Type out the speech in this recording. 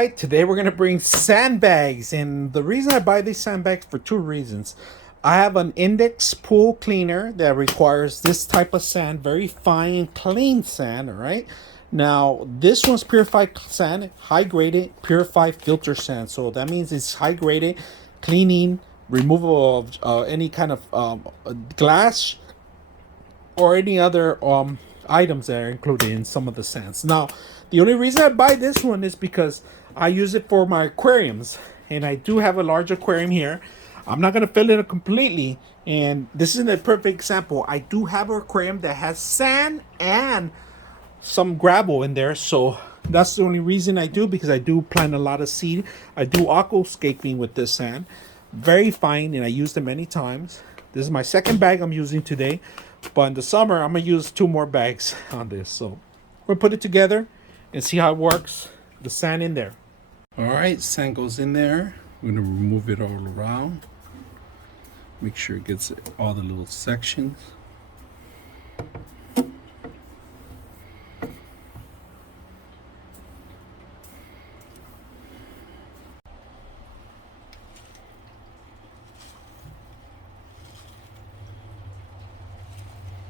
right, today we're gonna bring sandbags, and the reason I buy these sandbags for two reasons. I have an index pool cleaner that requires this type of sand, very fine, clean sand. All right. Now this one's purified sand, high graded, purified filter sand. So that means it's high graded, cleaning, removal of any kind of glass or any other items that are included in some of the sands. Now, the only reason I buy this one is because I use it for my aquariums, and I do have a large aquarium here. I'm not going to fill it completely, and this isn't a perfect example. I do have an aquarium that has sand and some gravel in there, so that's the only reason I do, because I do plant a lot of seed. I do aquascaping with this sand, very fine, and I use them many times. This is my second bag I'm using today, but in the summer I'm gonna use 2 more bags on this. So we're gonna put it together and see how it works. The sand in there. All right, sand goes in there. We're gonna remove it all around. Make sure it gets all the little sections.